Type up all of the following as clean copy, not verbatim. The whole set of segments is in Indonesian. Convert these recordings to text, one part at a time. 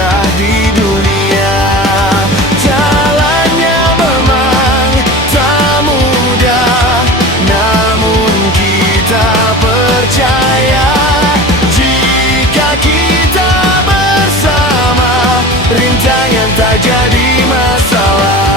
sejarah di dunia. Jalannya memang tak mudah, namun kita percaya jika kita bersama, rintangan tak jadi masalah.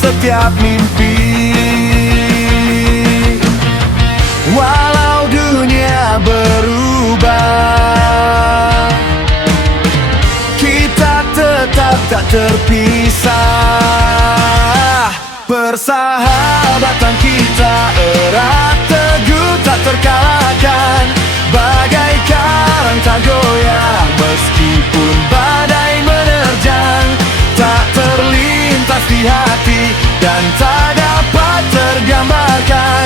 Setiap mimpi, walau dunia berubah, kita tetap tak terpisah. Persahabatan kita erat, teguh tak terkalahkan, bagai karang tak goyah meskipun badai menerjang. Tak terlintas di hati dan tak dapat tergambarkan,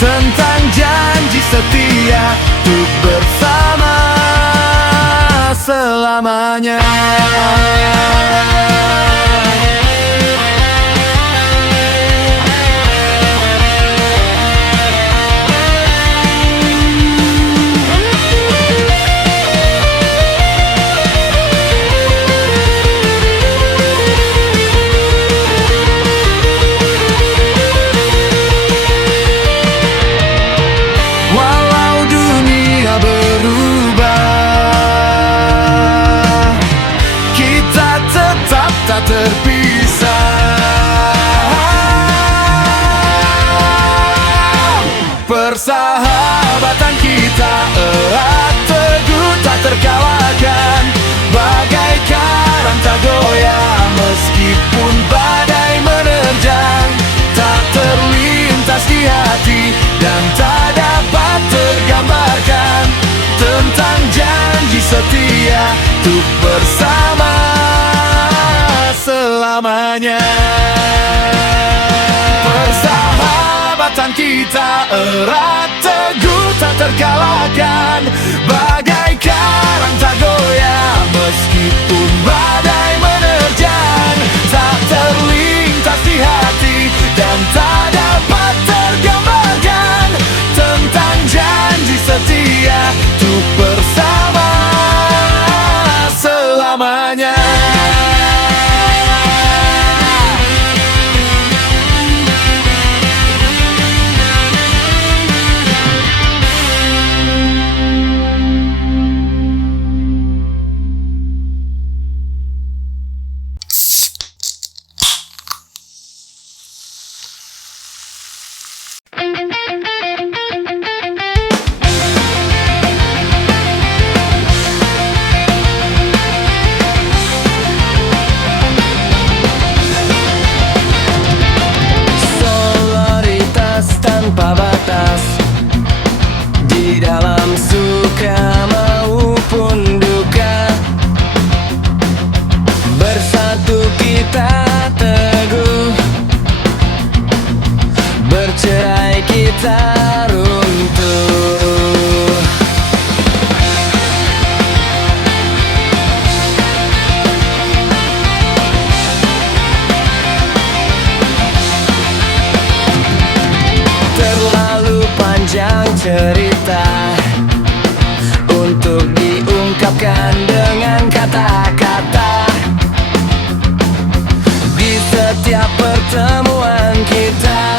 tentang janji setia untuk bersama selamanya. Persahabatan kita erat, teguh tak terkalahkan, bagai karang tak goyah meskipun badai menerjang. Tak terlintas di hati dan tak dapat tergambarkan, tentang janji setia untuk bersama selamanya. Persahabatan kita erat, teguh tak terkalahkan, bagai karang tak goyah meskipun badai menerjang. cerita untuk diungkapkan dengan kata-kata. Di setiap pertemuan kita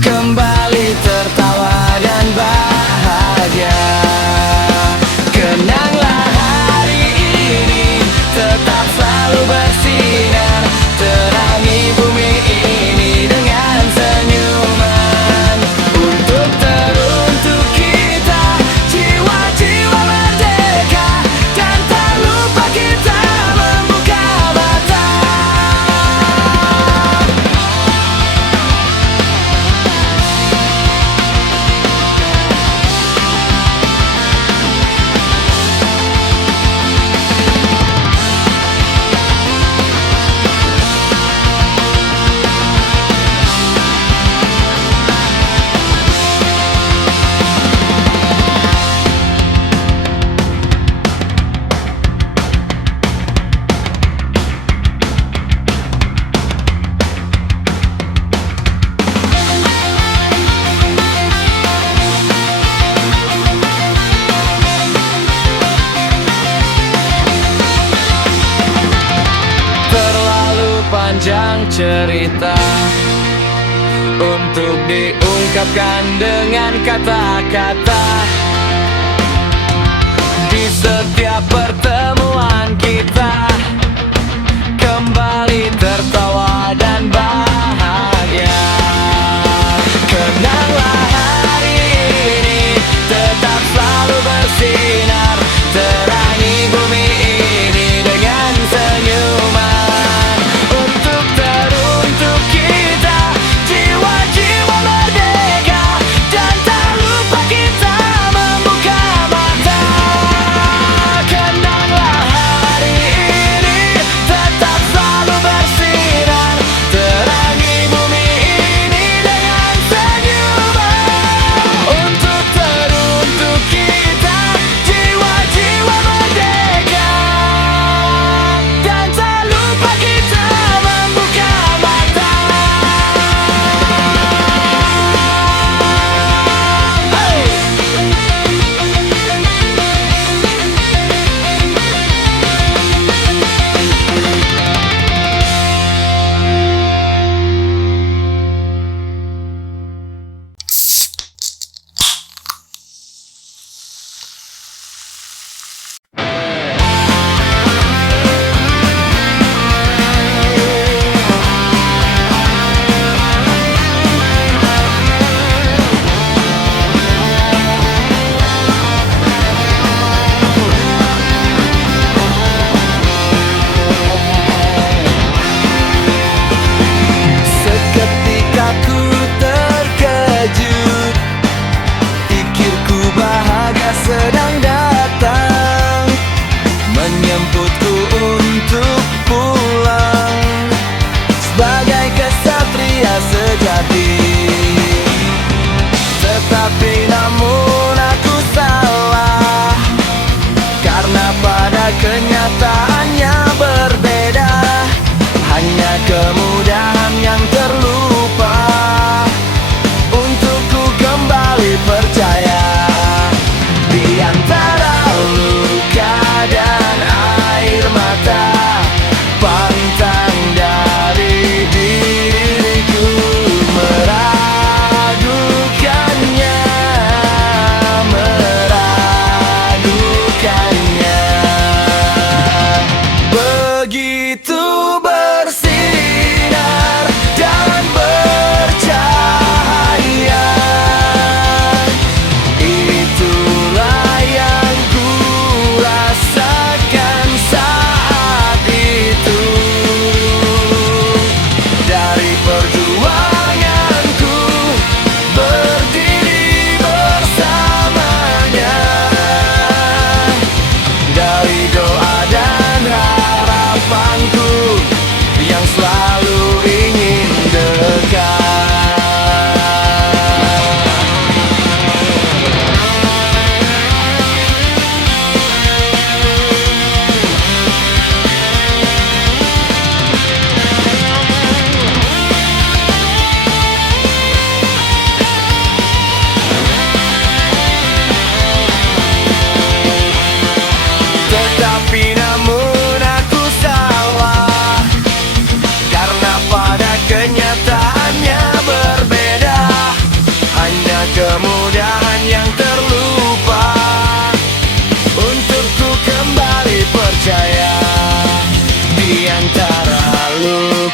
kembali tertawa dan bahagia. Kenanglah hari ini tetap selalu bersinar, terangi bumi ini dengan senyuman. Untuk teruntuk kita, jiwa-jiwa merdeka, dan tak lupa kita membuka mata. Panjang cerita untuk diungkapkan dengan kata-kata. Di setiap pertemuan kita kembali tertawa dan bahagia. Kenanglah hari ini tetap selalu bersinar, terangi bumi ini dengan senyuman. Kenanglah hari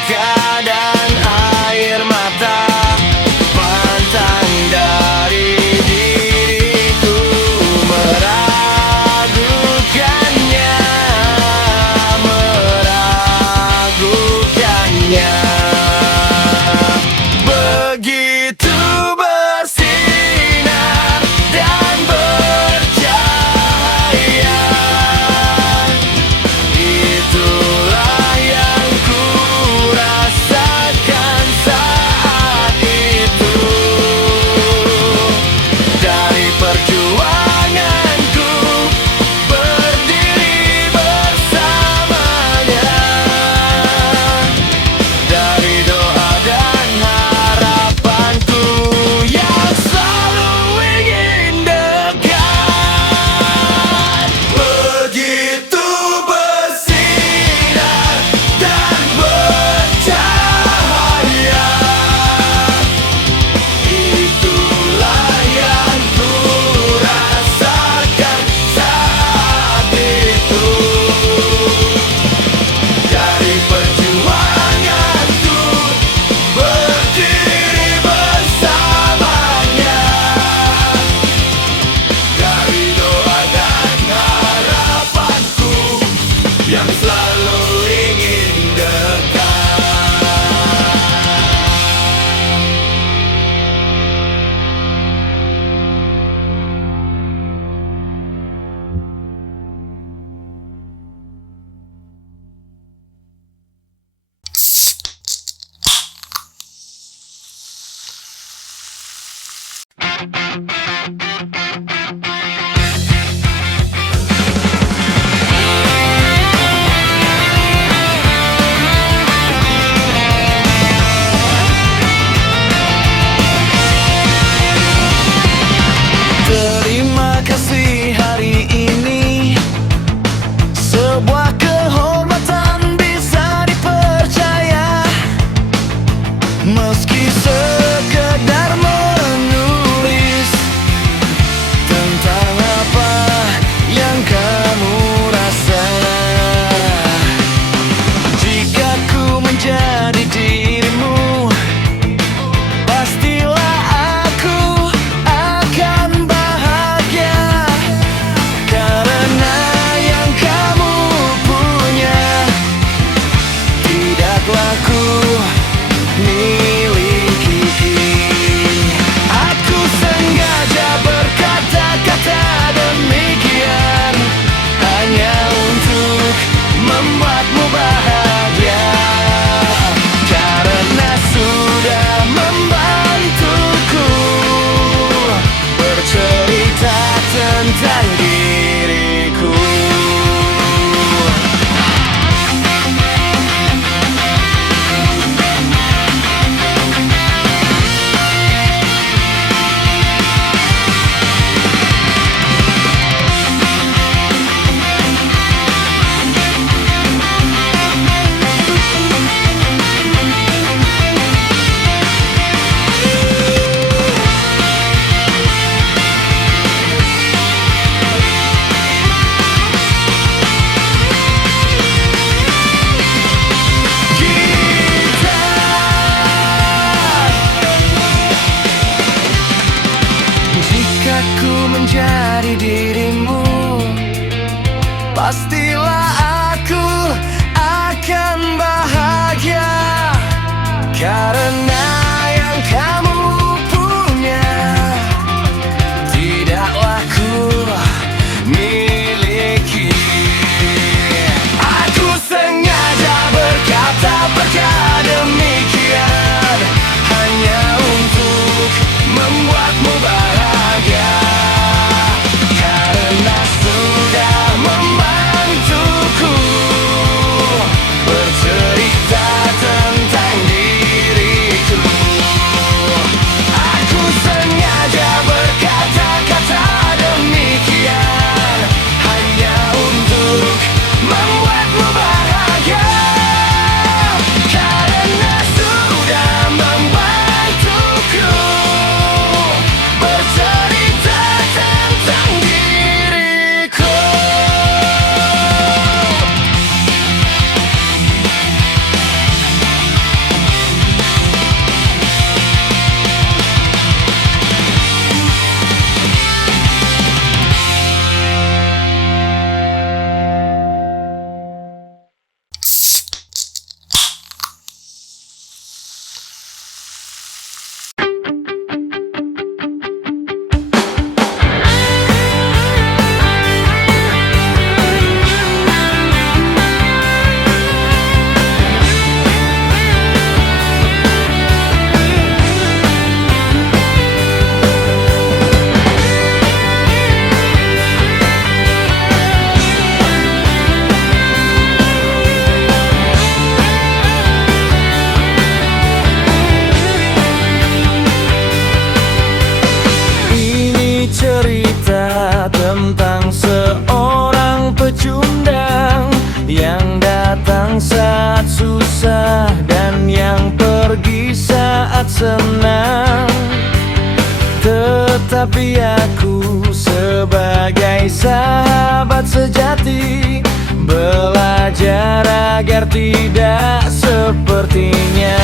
luka dan air mata pantang dari diriku, meragukannya, meragukannya. Begitu bersinar dan bercahaya, itulah yang ku rasakan saat itu. Dari perjuanganku berdiri bersamanya, dari doa dan harapanku yang selalu ingin dekat. Begitu bersinar dan bercahaya, itulah yang ku rasakan saat itu. Dari perjuanganku berdiri bersamanya, dari doa dan harapanku yang selalu ingin dekat. Terima kasih hari ini, sebuah kehormatan bisa dipercaya. Meski sekedar menulis tentang apa yang kamu rasa. Jika ku menjadi dirimu, pastilah aku akan bahagia, karena yang kamu punya tidaklah ku miliki. Aku sengaja berkata-kata demikian hanya untuk membuatmu bahagia, karena sudah membantuku bercerita tentang diriku. pergi saat senang, tetapi aku sebagai sahabat sejati belajar agar tidak sepertinya.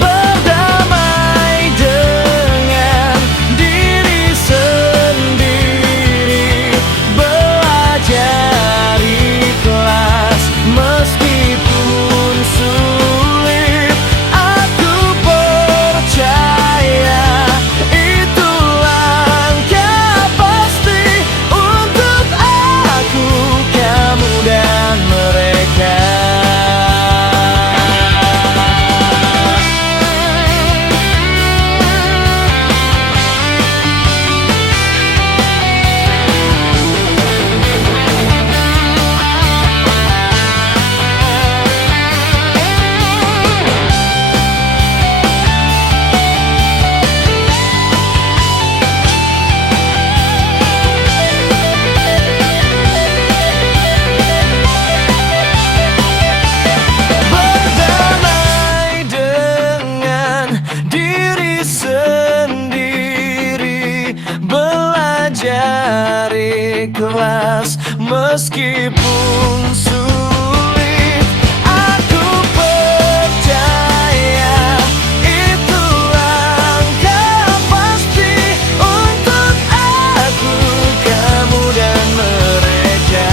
Berdamai dengan diri sendiri, belajar ikhlas meskipun sulit. Aku percaya itu langkah pasti untuk aku, kamu dan mereka. Berdamai dengan diri sendiri, belajar ikhlas meskipun sulit. Aku percaya itu langkah pasti untuk aku, kamu dan mereka.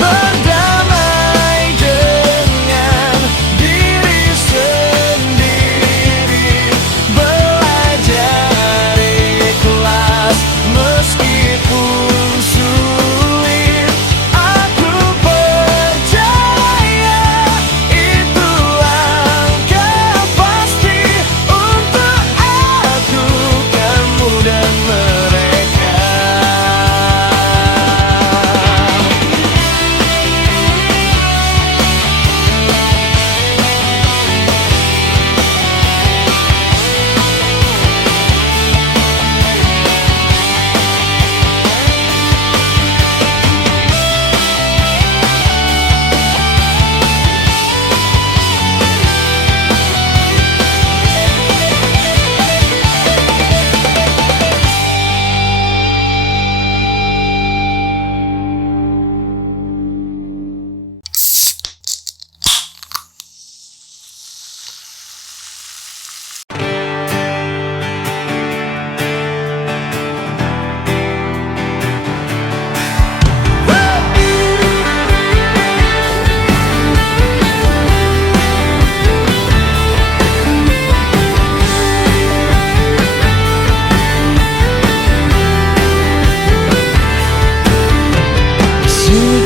Berdamai dengan diri sendiri, belajar ikhlas meskipun sulit. Aku percaya itu langkah pasti untuk aku, kamu dan mereka.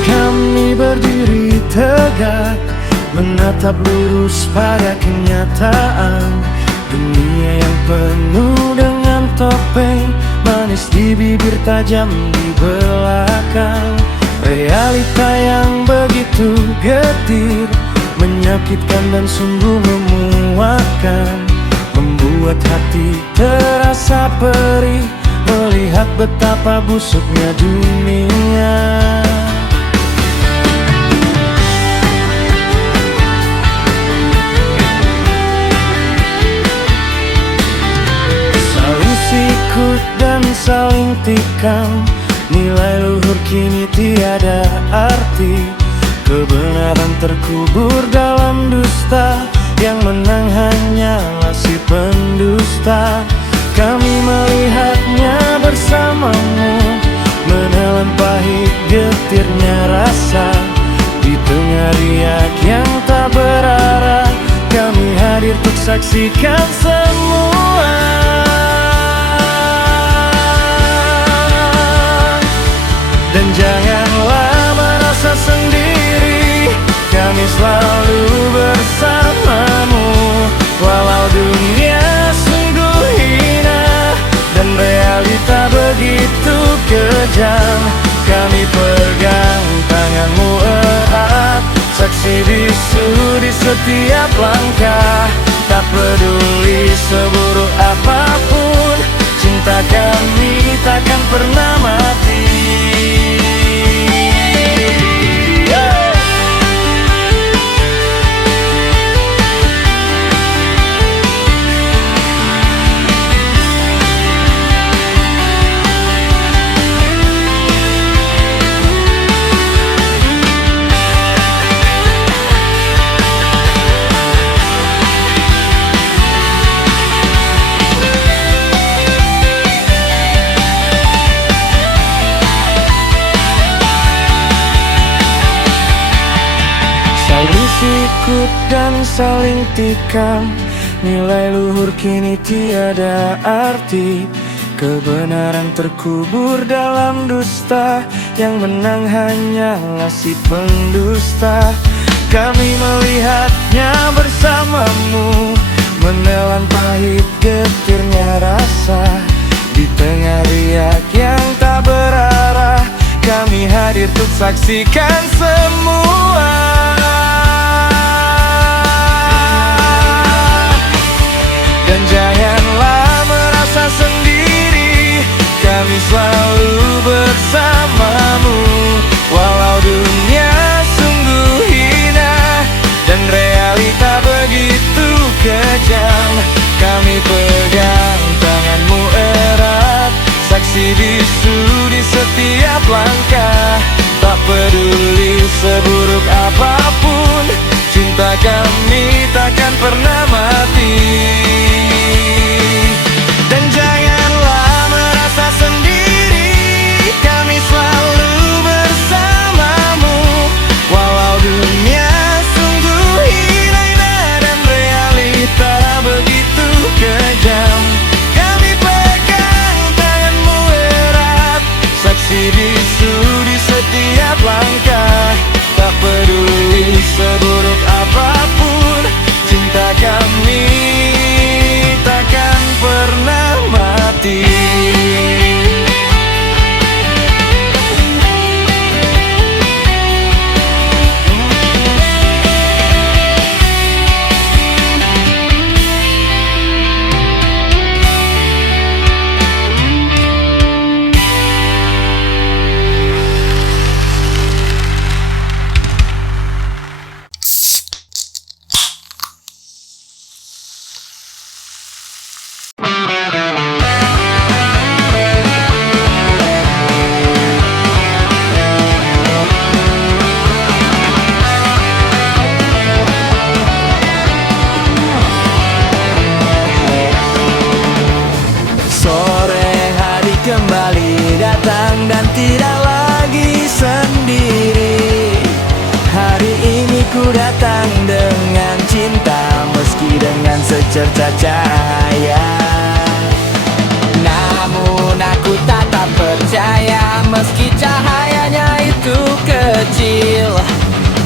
Kami berdiri tegak, menatap lurus pada kenyataan. Dunia yang penuh dengan topeng manis di bibir, tajam di belakang. Realita yang begitu getir, menyakitkan dan sungguh memuakkan, membuat hati terasa perih melihat betapa busuknya dunia. Saling sikut dan saling tikam, nilai luhur kini tiada arti. Kebenaran terkubur dalam dusta, yang menang hanyalah si pendusta. Kami melihatnya bersamamu, menelan pahit getirnya rasa. Di tengah riak yang tak berarah, kami hadir untuk saksikan semua. Dan janganlah merasa sendiri, kami selalu bersamamu. Walau dunia sungguh hina dan realita begitu kejam, kami pegang tanganmu erat, saksi bisu di setiap langkah. Tak peduli seburuk apapun, cinta kami takkan pernah mati. ikut dan saling tikam. Nilai luhur kini tiada arti. Kebenaran terkubur dalam dusta. Yang menang hanyalah si pendusta. Kami melihatnya bersamamu, menelan pahit getirnya rasa. Di tengah riak yang tak berarah, kami hadir untuk saksikan semua. Dan janganlah merasa sendiri, kami selalu bersamamu. Walau dunia sungguh hina dan realita begitu kejam, kami pegang tanganmu erat, saksi bisu di setiap langkah. Tak peduli seburuk apapun, cinta kami takkan pernah mati. Dan janganlah merasa sendiri, kami selalu bersamamu. Walau dunia sungguh hina dan realita begitu kejam, kami pegang tanganmu erat, saksi bisu di setiap langkah. Tak peduli seburuk apapun, cinta kami takkan pernah mati. Kembali datang dan tidak lagi sendiri. Hari ini ku datang dengan cinta, meski dengan secerca cahaya. Namun aku tetap percaya, meski cahayanya itu kecil.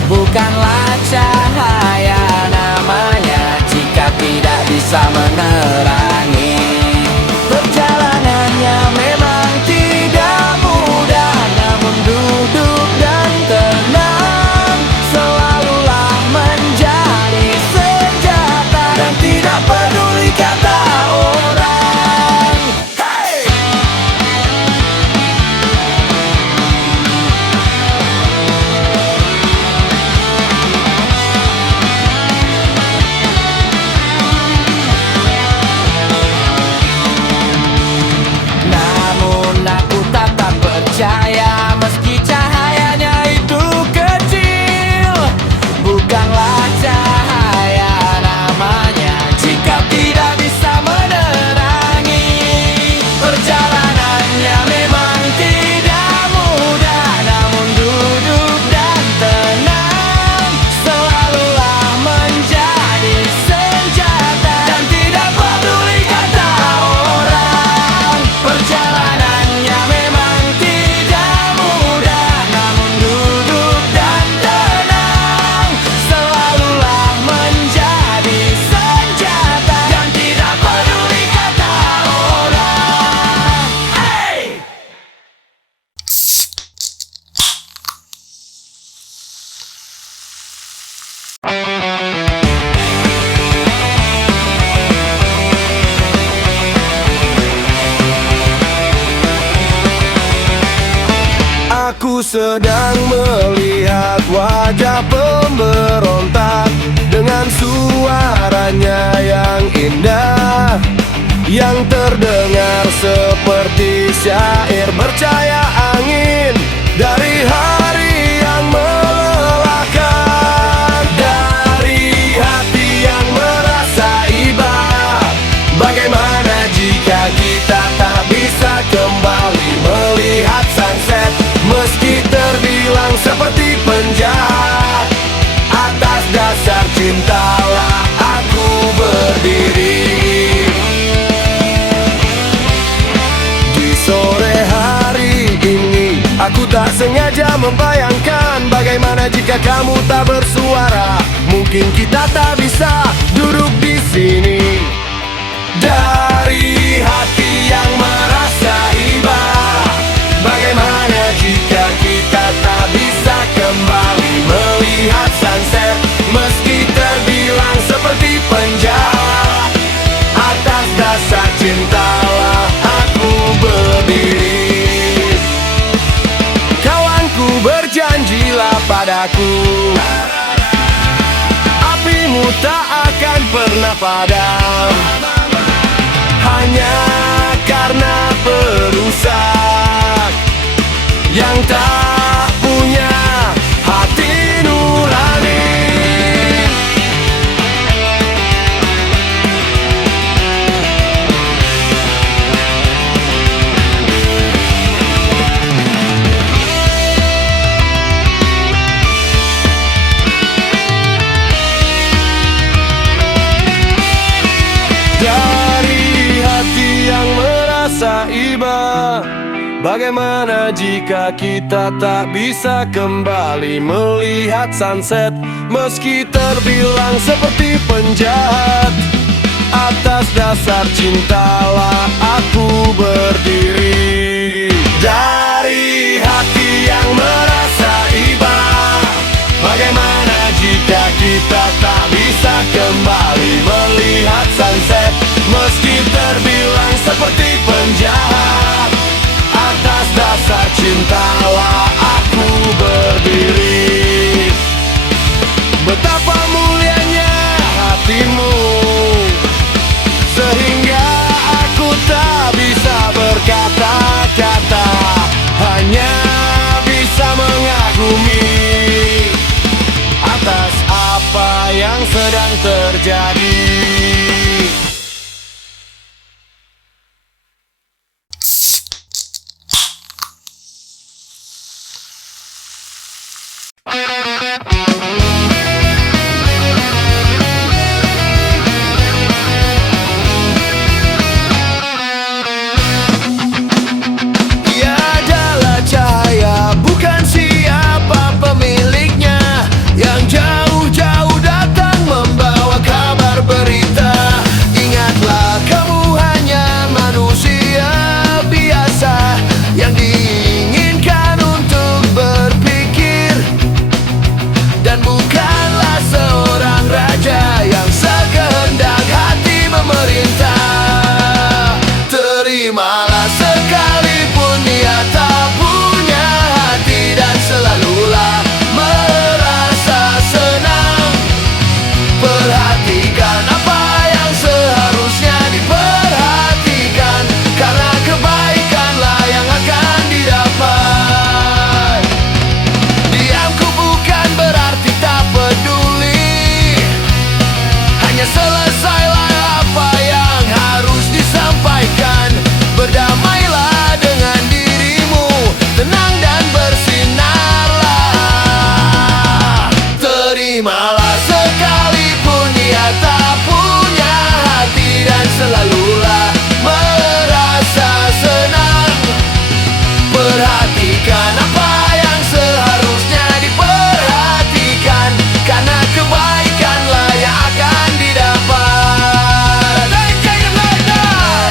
Bukanlah cahaya namanya jika tidak bisa menerangi. Perjalanannya memang tidak mudah, namun duduk dan tenang selalulah menjadi senjata. Dan tidak peduli kata orang. Hey! Namun aku tetap percaya, meski cahayanya itu kecil. Bukanlah cahaya namanya jika tidak bisa menerangi. Perjalanannya memang tidak mudah, namun duduk dan tenang selalulah menjadi senjata. Dan tidak peduli kata orang. Perjalanannya memang tidak mudah, namun duduk dan tenang selalulah menjadi senjata. Dan tidak peduli kata orang. Hey! Aku sedang melihat wajah pemberontak dengan suaranya yang indah, yang terdengar seperti syair bercahaya angin dari hari yang melelahkan. Dari hati yang merasa iba, bagaimana jika kita tak bisa kembali melihat sunset, meski terbilang seperti penjahat atas dasar jika kamu tak bersuara? Mungkin kita tak bisa duduk di sini. Dari hati yang merasa iba, bagaimana jika kita tak bisa kembali melihat sunset? Meski terbilang seperti penjahat, atas dasar cintalah aku berdiri. Kawanku, berjanjilah padaku, apimu tak akan pernah padam, hanya karena perusak yang tak punya hati nurani. Dari hati yang merasa iba, bagaimana jika kita tak bisa kembali melihat sunset? Meski terbilang seperti penjahat, atas dasar cintalah aku berdiri. Dari hati yang merasa iba, bagaimana jika kita tak bisa kembali melihat sunset? Meski terbilang seperti penjahat, atas dasar cintalah aku berdiri. Betapa mulianya hatimu, sehingga aku tak bisa berkata-kata, hanya bisa mengagumi atas apa yang sedang terjadi. Ia adalah cahaya, bukan siapa pemiliknya, yang jauh-jauh datang membawa kabar berita. Ingatlah, kamu hanya manusia biasa yang diinginkan untuk berpikir, dan bukanlah seorang raja yang sekehendak hati memerintah. Terimalah sekalipun ia tak punya hati dan selalulah merasa senang. Perhatikan apa yang seharusnya diperhatikan, karena kebaikanlah yang akan didapat. Diamku bukan berarti tak peduli, hanya selesailah apa yang harus disampaikan. Berdamailah dengan dirimu, tenang dan bersinarlah. Terimalah sekalipun ia tak punya hati dan selalulah merasa senang. Perhatikan apa yang seharusnya diperhatikan, karena kebaikanlah yang akan didapat. Hey, take it like that.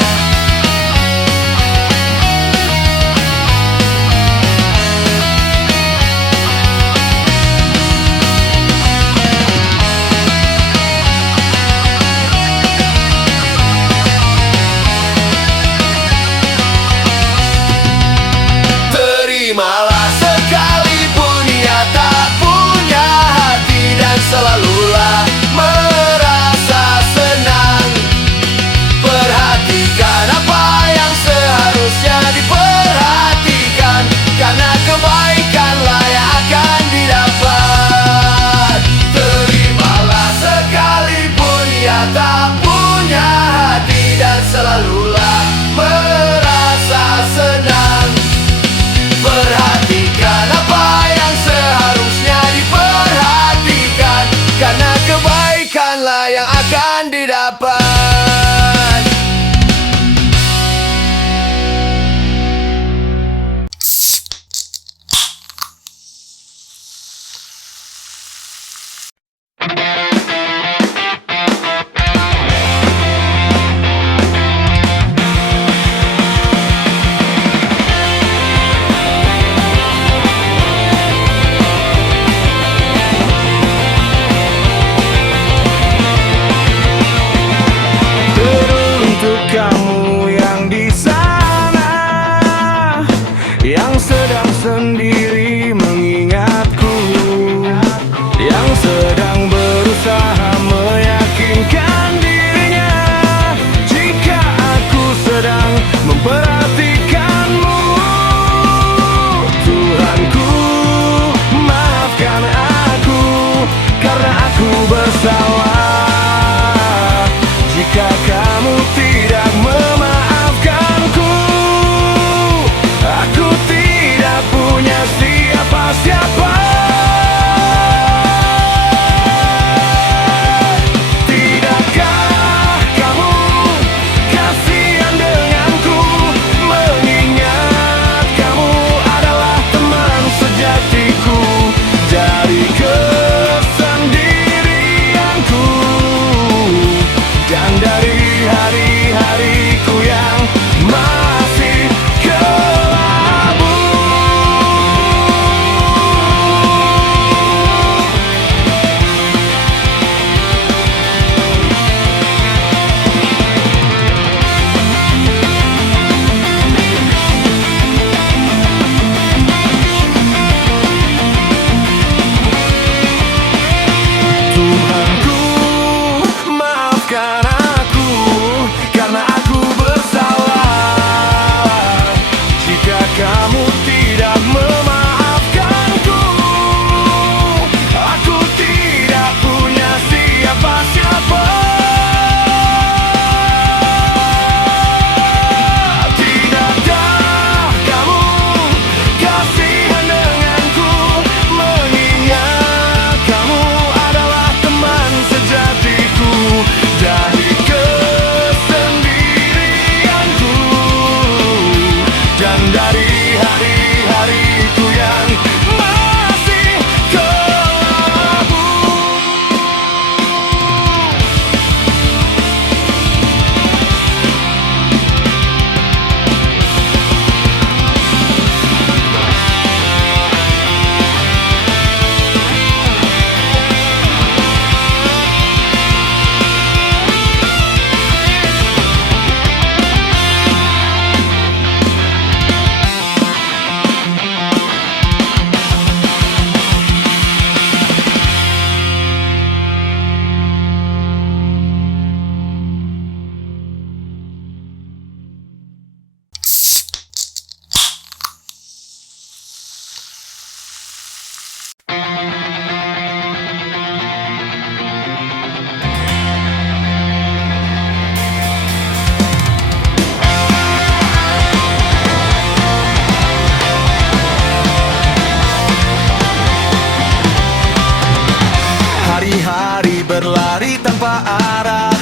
berlari tanpa arah.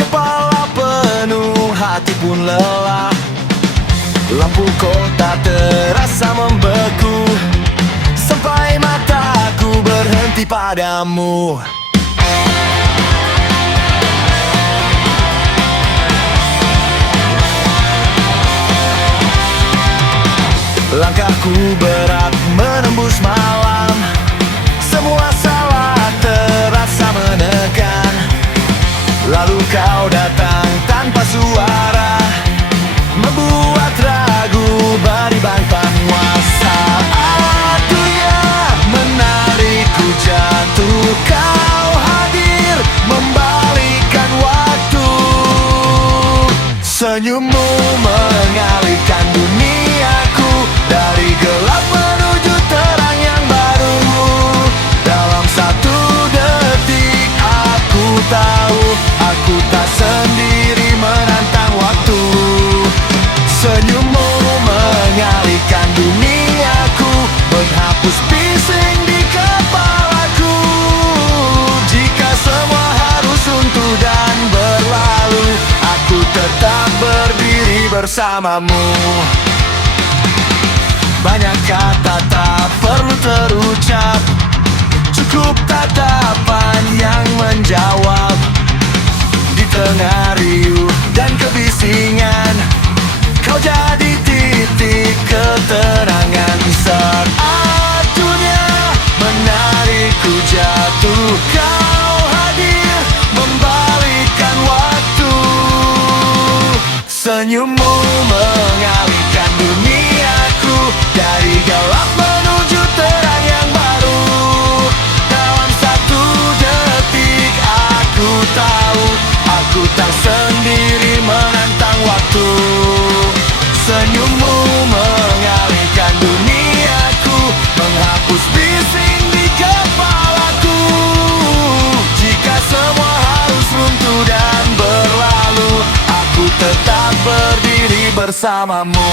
Kepala penuh, hati pun lelah. Lampu kota terasa membeku sampai mataku berhenti padamu. Langkahku berat menembus malam, semua salah terasa menekan. Lalu kau datang tanpa suara, membuat ragu beriban penguasa. Dunia menarikku jatuh, kau hadir membalikkan waktu. Senyummu mengalihkan duniaku dari gelap menuju terang yang baru. Dalam satu detik aku tahu aku tak sendiri menantang waktu. Senyummu mengalihkan duniaku, menghapus bising di kepalaku. Jika semua harus runtuh dan berlalu, aku tetap berdiri bersamamu. Banyak kata tak perlu terucap, cukup tatapan yang menjawab. Di tengah riuh dan kebisingan, kau jadi titik keterangan. Saat dunia menarikku jatuh, kau hadir membalikkan waktu. Senyummu mengalihkan duniaku dari gelap menuju terang yang baru. Dalam satu detik aku tahu aku tak sendiri menantang waktu. Senyummu mengalihkan duniaku, menghapus bising di kepalaku. Jika semua harus runtuh dan berlalu, aku tetap berdiri bersamamu.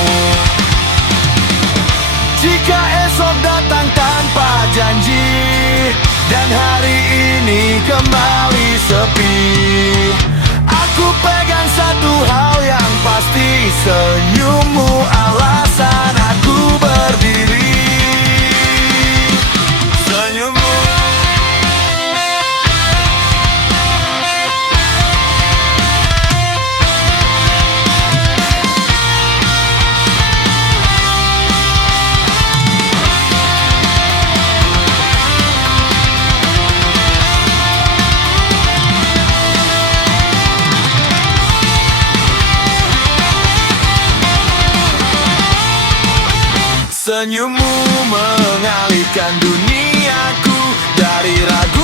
Jika esok datang tanpa janji dan hari ini kembali sepi, aku pegang satu hal yang pasti, senyummu alasan aku berdiri. Senyummu Senyummu mengalihkan duniaku dari ragu